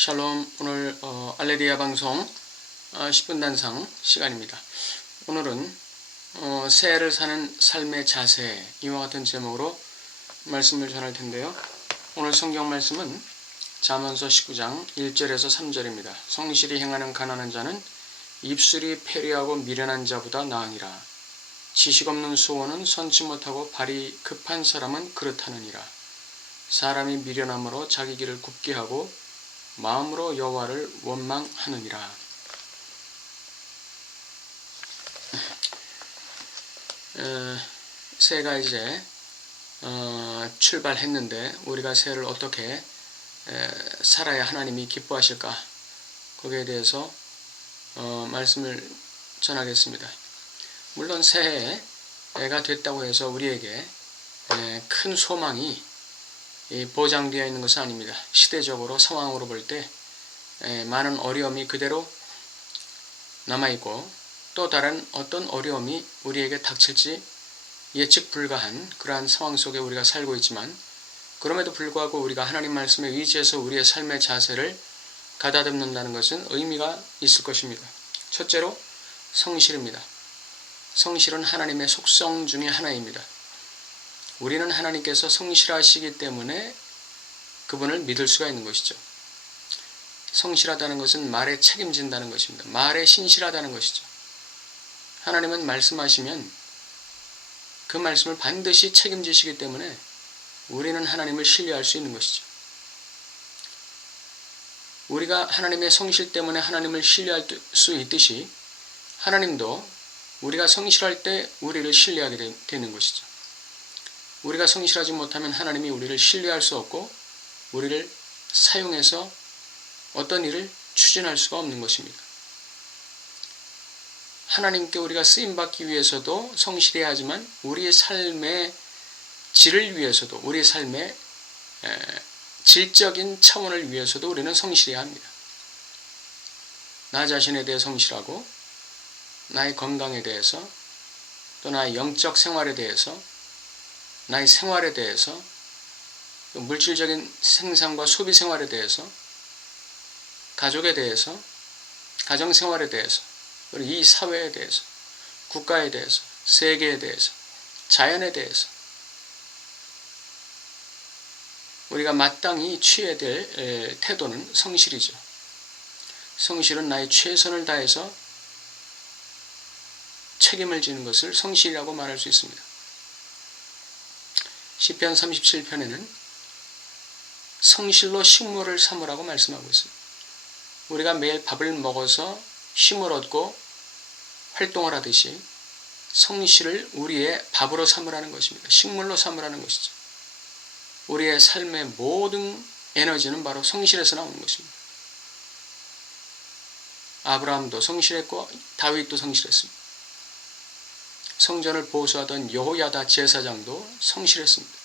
샬롬. 오늘 알레리아 방송 10분 단상 시간입니다. 오늘은 새해를 사는 삶의 자세, 이와 같은 제목으로 말씀을 전할 텐데요. 오늘 성경 말씀은 잠언서 19장 1절에서 3절입니다. 성실히 행하는 가난한 자는 입술이 패리하고 미련한 자보다 나으니라. 지식 없는 수호는 선치 못하고 발이 급한 사람은 그렇다느니라. 사람이 미련함으로 자기 길을 굽게 하고 마음으로 여호와를 원망하느니라. 새해가 이제 출발했는데 우리가 새해를 어떻게 살아야 하나님이 기뻐하실까, 거기에 대해서 말씀을 전하겠습니다. 물론 새해가 됐다고 해서 우리에게 큰 소망이 보장되어 있는 것은 아닙니다. 시대적으로 상황으로 볼 때 많은 어려움이 그대로 남아있고, 또 다른 어떤 어려움이 우리에게 닥칠지 예측 불가한 그러한 상황 속에 우리가 살고 있지만, 그럼에도 불구하고 우리가 하나님 말씀에 의지해서 우리의 삶의 자세를 가다듬는다는 것은 의미가 있을 것입니다. 첫째로 성실입니다. 성실은 하나님의 속성 중에 하나입니다. 우리는 하나님께서 성실하시기 때문에 그분을 믿을 수가 있는 것이죠. 성실하다는 것은 말에 책임진다는 것입니다. 말에 신실하다는 것이죠. 하나님은 말씀하시면 그 말씀을 반드시 책임지시기 때문에 우리는 하나님을 신뢰할 수 있는 것이죠. 우리가 하나님의 성실 때문에 하나님을 신뢰할 수 있듯이, 하나님도 우리가 성실할 때 우리를 신뢰하게 되는 것이죠. 우리가 성실하지 못하면 하나님이 우리를 신뢰할 수 없고 우리를 사용해서 어떤 일을 추진할 수가 없는 것입니다. 하나님께 우리가 쓰임받기 위해서도 성실해야 하지만, 우리의 삶의 질을 위해서도, 우리의 삶의 질적인 차원을 위해서도 우리는 성실해야 합니다. 나 자신에 대해 성실하고, 나의 건강에 대해서, 또 나의 영적 생활에 대해서, 나의 생활에 대해서, 물질적인 생산과 소비 생활에 대해서, 가족에 대해서, 가정생활에 대해서, 그리고 이 사회에 대해서, 국가에 대해서, 세계에 대해서, 자연에 대해서 우리가 마땅히 취해야 될 태도는 성실이죠. 성실은 나의 최선을 다해서 책임을 지는 것을 성실이라고 말할 수 있습니다. 시편 37편에는 성실로 식물을 삼으라고 말씀하고 있습니다. 우리가 매일 밥을 먹어서 힘을 얻고 활동을 하듯이 성실을 우리의 밥으로 삼으라는 것입니다. 식물로 삼으라는 것이죠. 우리의 삶의 모든 에너지는 바로 성실에서 나오는 것입니다. 아브라함도 성실했고 다윗도 성실했습니다. 성전을 보수하던 여호야다 제사장도 성실했습니다.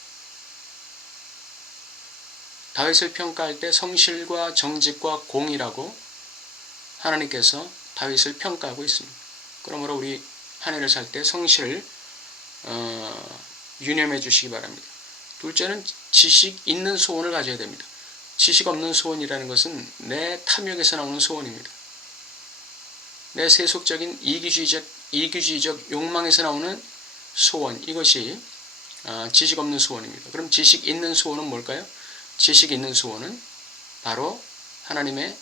다윗을 평가할 때 성실과 정직과 공의라고 하나님께서 다윗을 평가하고 있습니다. 그러므로 우리 한 해를 살 때 성실을 유념해 주시기 바랍니다. 둘째는 지식 있는 소원을 가져야 됩니다. 지식 없는 소원이라는 것은 내 탐욕에서 나오는 소원입니다. 내 세속적인 이기주의적 욕망에서 나오는 소원, 이것이 지식 없는 소원입니다. 그럼 지식 있는 소원은 뭘까요? 지식 있는 소원은 바로 하나님의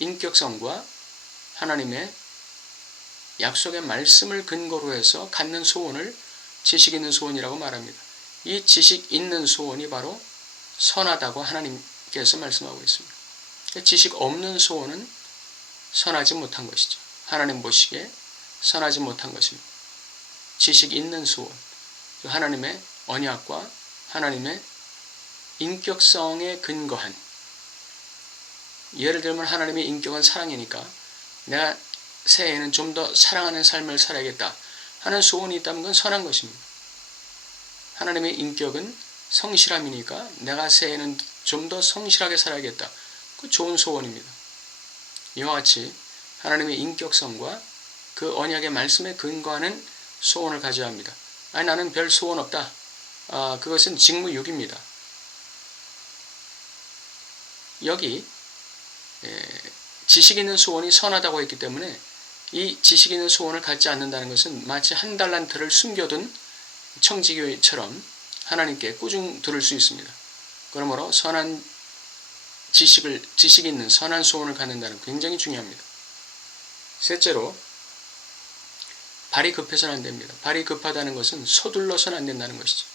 인격성과 하나님의 약속의 말씀을 근거로 해서 갖는 소원을 지식 있는 소원이라고 말합니다. 이 지식 있는 소원이 바로 선하다고 하나님께서 말씀하고 있습니다. 지식 없는 소원은 선하지 못한 것이죠. 하나님 보시기에 선하지 못한 것입니다. 지식 있는 소원, 하나님의 언약과 하나님의 인격성에 근거한, 예를 들면 하나님의 인격은 사랑이니까 내가 새해에는 좀 더 사랑하는 삶을 살아야겠다 하는 소원이 있다면 그건 선한 것입니다. 하나님의 인격은 성실함이니까 내가 새해에는 좀 더 성실하게 살아야겠다, 그 좋은 소원입니다. 이와 같이 하나님의 인격성과 그 언약의 말씀에 근거하는 소원을 가져야 합니다. 아니, 나는 별 소원 없다, 그것은 직무유기입니다. 여기 지식 있는 소원이 선하다고 했기 때문에 이 지식 있는 소원을 갖지 않는다는 것은 마치 한 달란트를 숨겨둔 청지기처럼 하나님께 꾸중 들을 수 있습니다. 그러므로 선한 지식 있는 선한 소원을 갖는다는 굉장히 중요합니다. 셋째로, 발이 급해서는 안 됩니다. 발이 급하다는 것은 서둘러서는 안 된다는 것이죠.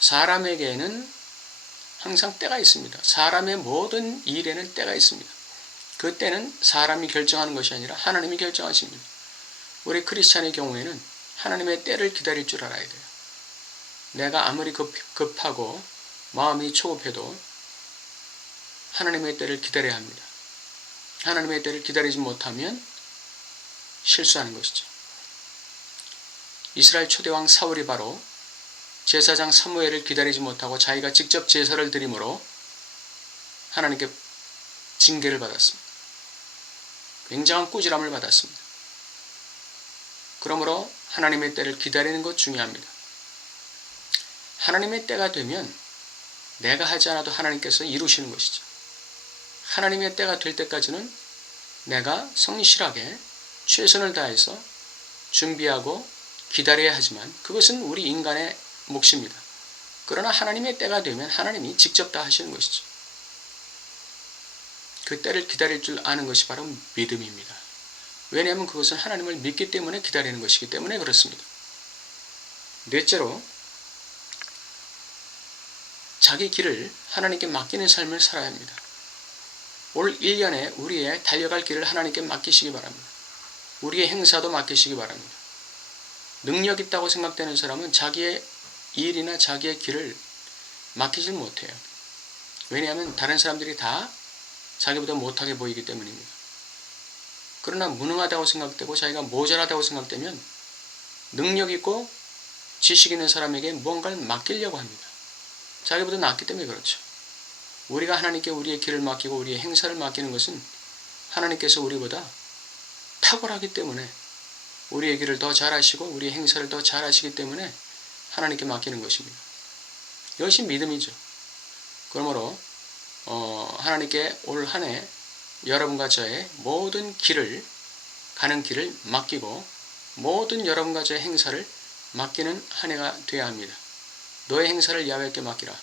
사람에게는 항상 때가 있습니다. 사람의 모든 일에는 때가 있습니다. 그 때는 사람이 결정하는 것이 아니라 하나님이 결정하십니다. 우리 크리스찬의 경우에는 하나님의 때를 기다릴 줄 알아야 돼요. 내가 아무리 급하고 마음이 초급해도 하나님의 때를 기다려야 합니다. 하나님의 때를 기다리지 못하면 실수하는 것이죠. 이스라엘 초대왕 사울이 바로 제사장 사무엘을 기다리지 못하고 자기가 직접 제사를 드림으로 하나님께 징계를 받았습니다. 굉장한 꾸지람을 받았습니다. 그러므로 하나님의 때를 기다리는 것 중요합니다. 하나님의 때가 되면 내가 하지 않아도 하나님께서 이루시는 것이죠. 하나님의 때가 될 때까지는 내가 성실하게 최선을 다해서 준비하고 기다려야 하지만 그것은 우리 인간의 몫입니다. 그러나 하나님의 때가 되면 하나님이 직접 다 하시는 것이죠. 그 때를 기다릴 줄 아는 것이 바로 믿음입니다. 왜냐하면 그것은 하나님을 믿기 때문에 기다리는 것이기 때문에 그렇습니다. 넷째로, 자기 길을 하나님께 맡기는 삶을 살아야 합니다. 올 1년에 우리의 달려갈 길을 하나님께 맡기시기 바랍니다. 우리의 행사도 맡기시기 바랍니다. 능력 있다고 생각되는 사람은 자기의 일이나 자기의 길을 맡기질 못해요. 왜냐하면 다른 사람들이 다 자기보다 못하게 보이기 때문입니다. 그러나 무능하다고 생각되고 자기가 모자라다고 생각되면 능력 있고 지식 있는 사람에게 무언가를 맡기려고 합니다. 자기보다 낫기 때문에 그렇죠. 우리가 하나님께 우리의 길을 맡기고 우리의 행사를 맡기는 것은 하나님께서 우리보다 탁월하기 때문에 우리의 길을 더 잘하시고 우리의 행사를 더 잘하시기 때문에 하나님께 맡기는 것입니다. 이것이 믿음이죠. 그러므로 하나님께 올 한 해 여러분과 저의 모든 길을 가는 길을 맡기고 모든 여러분과 저의 행사를 맡기는 한 해가 되어야 합니다. 너의 행사를 야훼께 맡기라.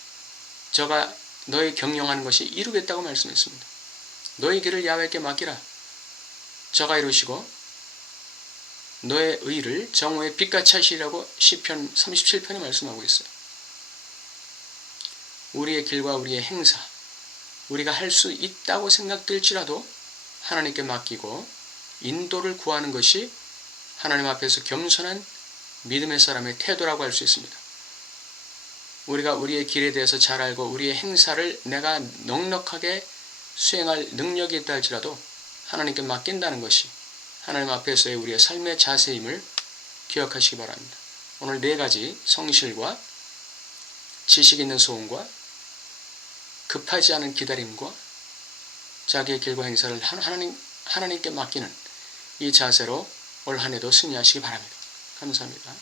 저가 너의 경영하는 것이 이루겠다고 말씀했습니다. 너의 길을 야훼께 맡기라. 저가 이루시고 너의 의를 정오의 빛같이 하시리라고 시편 37편에 말씀하고 있어요. 우리의 길과 우리의 행사, 우리가 할 수 있다고 생각될지라도 하나님께 맡기고 인도를 구하는 것이 하나님 앞에서 겸손한 믿음의 사람의 태도라고 할 수 있습니다. 우리가 우리의 길에 대해서 잘 알고 우리의 행사를 내가 넉넉하게 수행할 능력이 있다 할지라도 하나님께 맡긴다는 것이 하나님 앞에서의 우리의 삶의 자세임을 기억하시기 바랍니다. 오늘 4가지 성실과 지식 있는 소원과 급하지 않은 기다림과 자기의 길과 행사를 하나님께 맡기는 이 자세로 올 한 해도 승리하시기 바랍니다. 감사합니다.